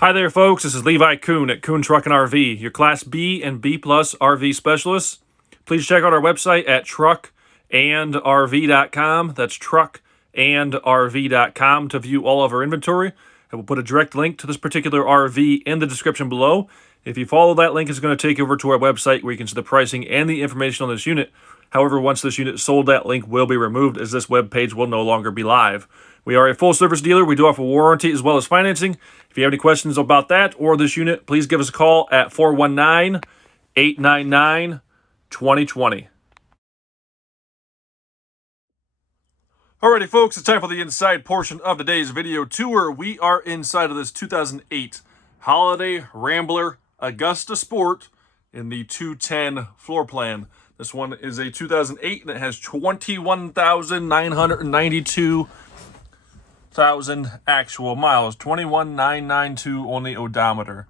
Hi there, folks. This is Levi Kuhn at Kuhn Truck and RV, your Class B and B Plus RV specialists. Please check out our website at truckandrv.com. That's truckandrv.com to view all of our inventory. And we'll put a direct link to this particular RV in the description below. If you follow that link, it's going to take you over to our website where you can see the pricing and the information on this unit. However, once this unit is sold, that link will be removed as this web page will no longer be live. We are a full-service dealer. We do offer warranty as well as financing. If you have any questions about that or this unit, please give us a call at 419-899-2020. Alrighty, folks, it's time for the inside portion of today's video tour. We are inside of this 2008 Holiday Rambler Augusta Sport in the 210 floor plan. This one is a 2008 and it has 21,992 actual miles, 21,992 on the odometer.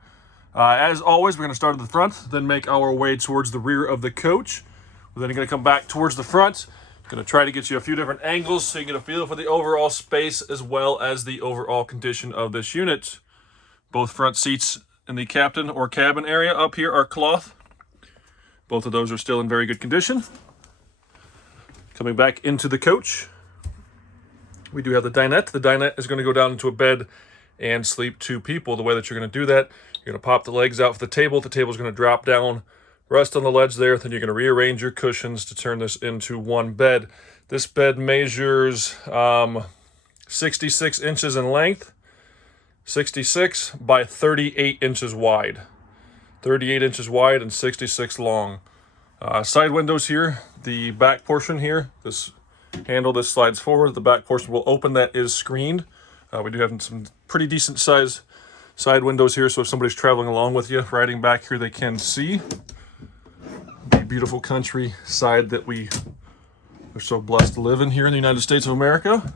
As always, we're going to start at the front, then make our way towards the rear of the coach. We're then going to come back towards the front. Going to try to get you a few different angles so you get a feel for the overall space as well as the overall condition of this unit. Both front seats in the captain or cabin area up here are cloth. Both of those are still in very good condition. Coming back into the coach, we do have the dinette. The dinette is going to go down into a bed and sleep two people. The way that you're going to do that, you're going to pop the legs out for the table. The table is going to drop down, rest on the ledge there. Then you're going to rearrange your cushions to turn this into one bed. This bed measures 66 inches in length, 66 by 38 inches wide. 38 inches wide and 66 long. Side windows here, the back portion here, this handle, this slides forward, the back portion will open, that is screened. We do have some pretty decent size side windows here, so if somebody's traveling along with you, riding back here, they can see the beautiful countryside that we are so blessed to live in here in the United States of America.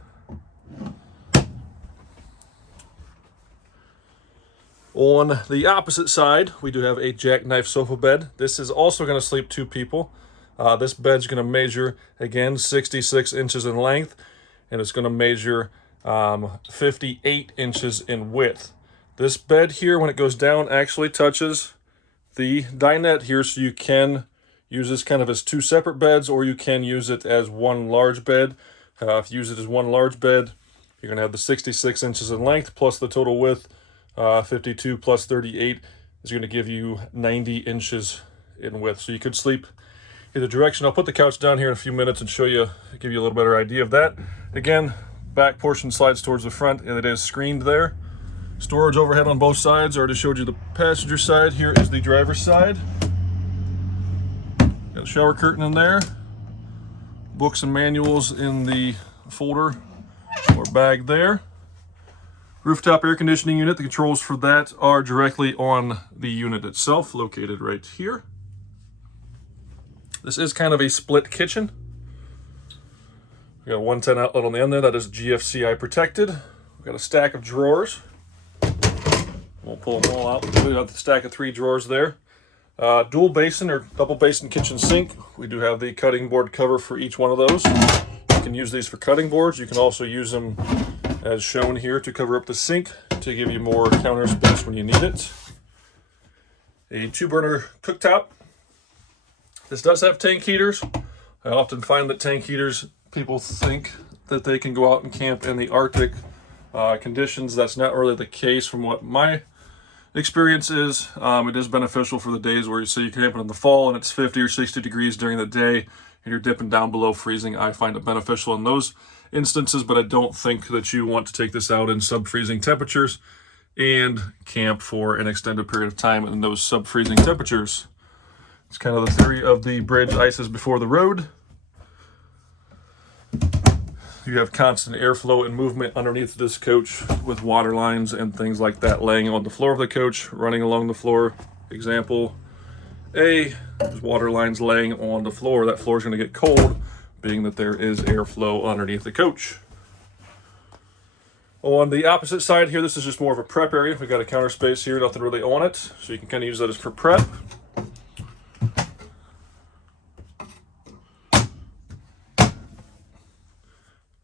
On the opposite side, we do have a Jackknife Sofa Bed. This is also going to sleep two people. This bed's going to measure, again, 66 inches in length, and it's going to measure 58 inches in width. This bed here, when it goes down, actually touches the dinette here, so you can use this kind of as two separate beds, or you can use it as one large bed. If you use it as one large bed, you're going to have the 66 inches in length plus the total width. 52 plus 38 is going to give you 90 inches in width. So you could sleep either direction. I'll put the couch down here in a few minutes and show you, give you a little better idea of that. Again, back portion slides towards the front and it is screened there. Storage overhead on both sides. I already showed you the passenger side. Here is the driver's side. Got a shower curtain in there. Books and manuals in the folder or bag there. Rooftop air conditioning unit. The controls for that are directly on the unit itself, located right here. This is kind of a split kitchen. We got a 110 outlet on the end there. That is GFCI protected. We've got a stack of drawers. We'll pull them all out. We have the stack of 3 drawers there. Dual basin or double basin kitchen sink. We do have the cutting board cover for each one of those. You can use these for cutting boards. You can also use them as shown here to cover up the sink to give you more counter space when you need it. A 2-burner cooktop. This does have tank heaters. I often find that tank heaters, people think that they can go out and camp in the Arctic conditions. That's not really the case from what my experience is. It is beneficial for the days where you say you're camping in the fall and it's 50 or 60 degrees during the day and you're dipping down below freezing. I find it beneficial in those instances, but I don't think that you want to take this out in sub-freezing temperatures and camp for an extended period of time in those sub-freezing temperatures. It's kind of the theory of the bridge ices before the road. You have constant airflow and movement underneath this coach with water lines and things like that laying on the floor of the coach, running along the floor. Example A, there's water lines laying on the floor. That floor is going to get cold, being that there is airflow underneath the coach. On the opposite side here, this is just more of a prep area. We've got a counter space here, nothing really on it, so you can kind of use that as for prep.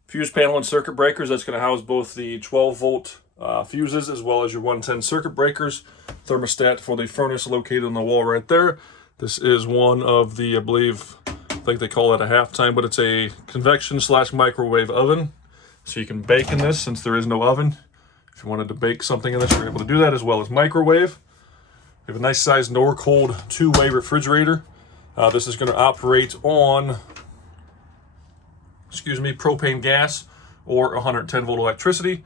Fuse panel and circuit breakers. That's going to house both the 12 volt fuses, as well as your 110 circuit breakers. Thermostat for the furnace located on the wall right there. This is one of the, I think they call it a half-time, but it's a convection/microwave oven. So you can bake in this since there is no oven. If you wanted to bake something in this, you're able to do that, as well as microwave. We have a nice sized Norcold 2-way refrigerator. This is going to operate on, propane gas or 110 volt electricity.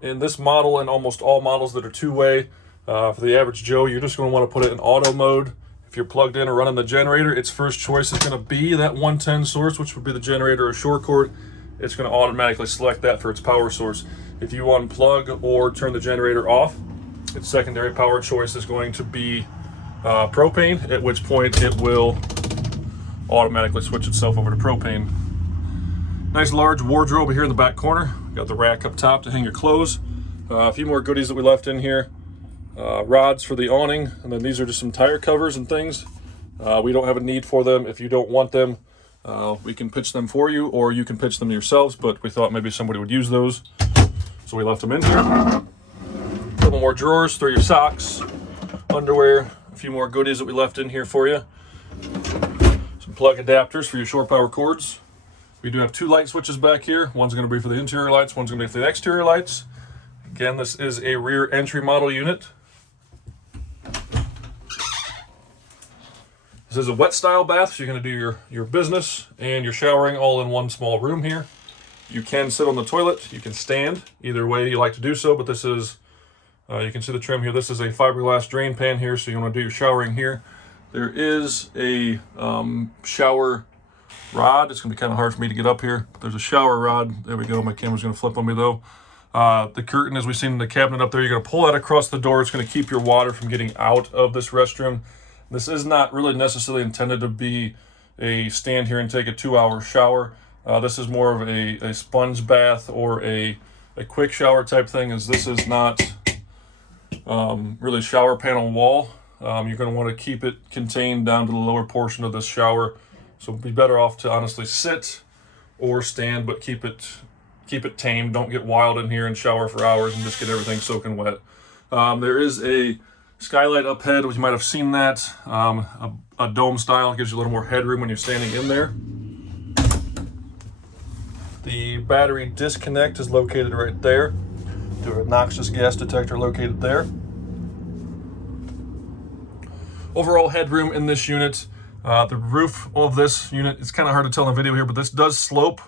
In this model and almost all models that are 2-way, for the average Joe, you're just going to want to put it in auto mode. If you're plugged in or running the generator, its first choice is going to be that 110 source, which would be the generator or short cord. It's going to automatically select that for its power source. If you unplug or turn the generator off, its secondary power choice is going to be propane, at which point it will automatically switch itself over to propane. Nice large wardrobe here in the back corner. Got the rack up top to hang your clothes. A few more goodies that we left in here. Rods for the awning, and then these are just some tire covers and things. We don't have a need for them. If you don't want them, we can pitch them for you, or you can pitch them yourselves, but we thought maybe somebody would use those, so we left them in here. A couple more drawers, throw your socks, underwear, a few more goodies that we left in here for you. Some plug adapters for your shore power cords. We do have 2 light switches back here. One's going to be for the interior lights, one's going to be for the exterior lights. Again, this is a rear entry model unit. This is a wet style bath, so you're going to do your business and your showering all in one small room here. You can sit on the toilet, you can stand, either way you like to do so, but this is, you can see the trim here. This is a fiberglass drain pan here, so you want to do your showering here. There is a shower rod. It's going to be kind of hard for me to get up here. There's a shower rod. There we go. My camera's going to flip on me though. The curtain, as we've seen in the cabinet up there, you're going to pull that across the door. It's going to keep your water from getting out of this restroom. This is not really necessarily intended to be a stand here and take a 2-hour shower. This is more of a sponge bath or a quick shower type thing, as this is not really shower panel wall. You're going to want to keep it contained down to the lower portion of this shower. So it'd be better off to honestly sit or stand, but keep it tame. Don't get wild in here and shower for hours and just get everything soaking wet. There is a skylight up head, which you might have seen that. A dome style, gives you a little more headroom when you're standing in there. The battery disconnect is located right there. The noxious gas detector located there. Overall headroom in this unit. The roof of this unit, it's kind of hard to tell in the video here, but this does slope,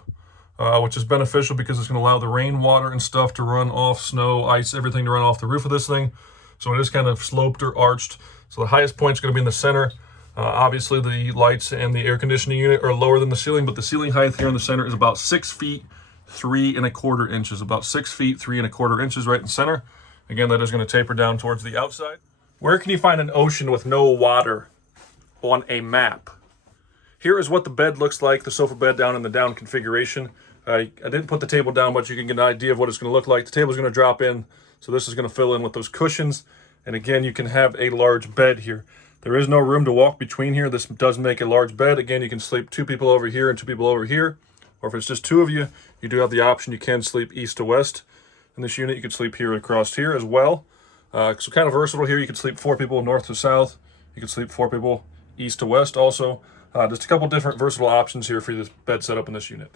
which is beneficial because it's going to allow the rainwater and stuff to run off, snow, ice, everything to run off the roof of this thing. So it is kind of sloped or arched. So the highest point is going to be in the center. Obviously the lights and the air conditioning unit are lower than the ceiling, but the ceiling height here in the center is about 6 feet 3 1/4 inches. About 6 feet 3 1/4 inches right in the center. Again, that is going to taper down towards the outside. Where can you find an ocean with no water on a map? Here is what the bed looks like, the sofa bed down in the down configuration. I didn't put the table down, but you can get an idea of what it's going to look like. The table is going to drop in, so this is going to fill in with those cushions. And again, you can have a large bed here. There is no room to walk between here. This does make a large bed. Again, you can sleep 2 people over here and 2 people over here. Or if it's just 2 of you, you do have the option. You can sleep east to west. In this unit, you could sleep here across here as well. So kind of versatile here. You could sleep 4 people north to south. You could sleep 4 people east to west also. Just a couple different versatile options here for this bed setup in this unit.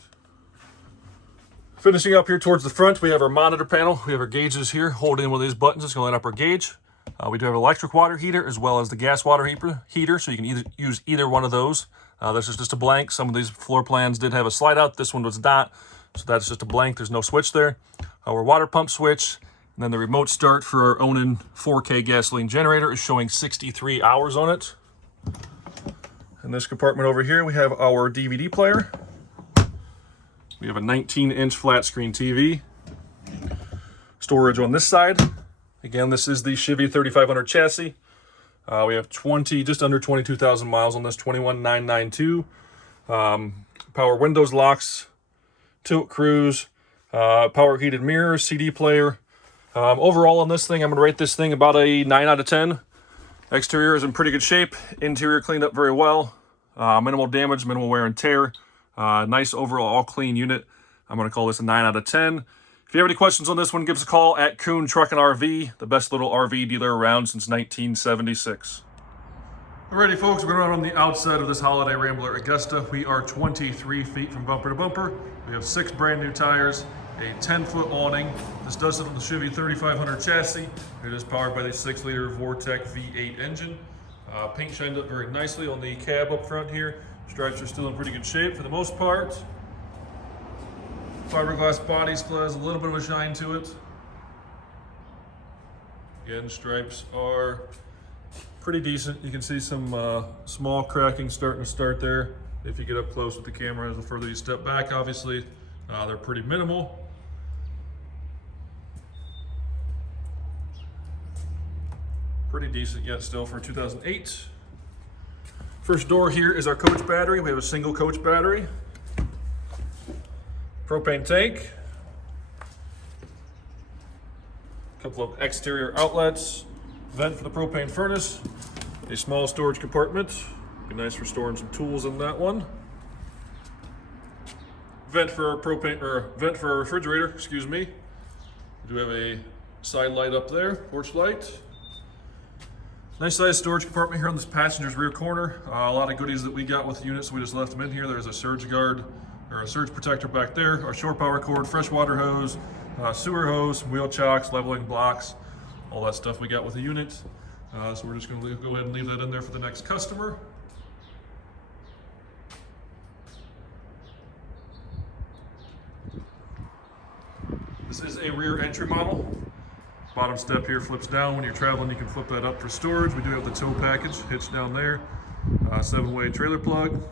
Finishing up here towards the front, we have our monitor panel. We have our gauges here. Hold in one of these buttons. It's going to light up our gauge. We do have an electric water heater as well as the gas water heater, so you can use either one of those. This is just a blank. Some of these floor plans did have a slide out. This one does not, so that's just a blank. There's no switch there. Our water pump switch, and then the remote start for our Onan 4K gasoline generator is showing 63 hours on it. In this compartment over here, we have our DVD player. We have a 19-inch flat screen TV. Storage on this side. Again, this is the Chevy 3500 chassis. We have just under 22,000 miles on this, 21,992. Power windows, locks, tilt cruise, power heated mirrors, CD player. Overall on this thing, I'm going to rate this thing about a 9 out of 10. Exterior is in pretty good shape. Interior cleaned up very well. Minimal damage, minimal wear and tear. Nice overall all clean unit. I'm going to call this a 9 out of 10. If you have any questions on this one, give us a call at Kuhn Truck and RV, the best little RV dealer around since 1976. Alrighty folks, we're going to run on the outside of this holiday Rambler Augusta. We are 23 feet from bumper to bumper. We have 6 brand new tires, a 10-foot awning. This does sit on the Chevy 3500 chassis. It is powered by the 6-liter Vortec V8 engine. Paint shined up very nicely on the cab up front here. Stripes are still in pretty good shape for the most part. Fiberglass body still has a little bit of a shine to it. Again, stripes are pretty decent. You can see some small cracking starting to start there. If you get up close with the camera, the further you step back, obviously, they're pretty minimal. Pretty decent yet still for 2008. First door here is our coach battery. We have a single coach battery. Propane tank, a couple of exterior outlets, vent for the propane furnace, a small storage compartment. Be nice for storing some tools in that one. Vent for our vent for our refrigerator, excuse me. We do have a side light up there, porch light. Nice sized storage compartment here on this passenger's rear corner. A lot of goodies that we got with the unit, so we just left them in here. There's a surge guard, or a surge protector back there, our shore power cord, freshwater hose, sewer hose, wheel chocks, leveling blocks, all that stuff we got with the unit. So we're just going to go ahead and leave that in there for the next customer. This is a rear entry model. Bottom step here flips down. When you're traveling, you can flip that up for storage. We do have the tow package hitched down there. 7-way trailer plug.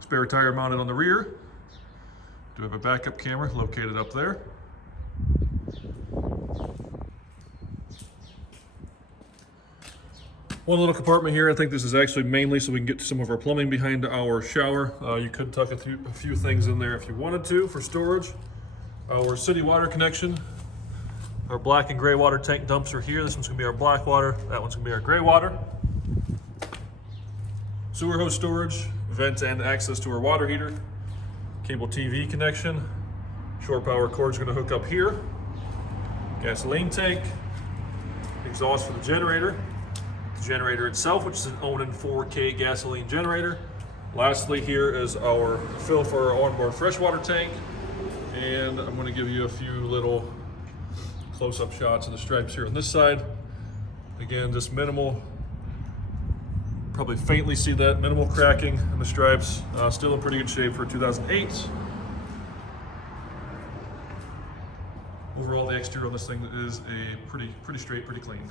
Spare tire mounted on the rear. Do have a backup camera located up there. One little compartment here. I think this is actually mainly so we can get to some of our plumbing behind our shower. You could tuck a few things in there if you wanted to for storage. Our city water connection. Our black and gray water tank dumps are here. This one's gonna be our black water. That one's gonna be our gray water. Sewer hose storage, vent and access to our water heater. Cable TV connection. Shore power cord's gonna hook up here. Gasoline tank. Exhaust for the generator. The generator itself, which is an Onan 4K gasoline generator. Lastly, here is our fill for our onboard freshwater tank. And I'm gonna give you a few little close-up shots of the stripes here on this side. Again, just minimal, probably faintly see that, minimal cracking in the stripes. Still in pretty good shape for 2008. Overall, the exterior on this thing is pretty straight, pretty clean.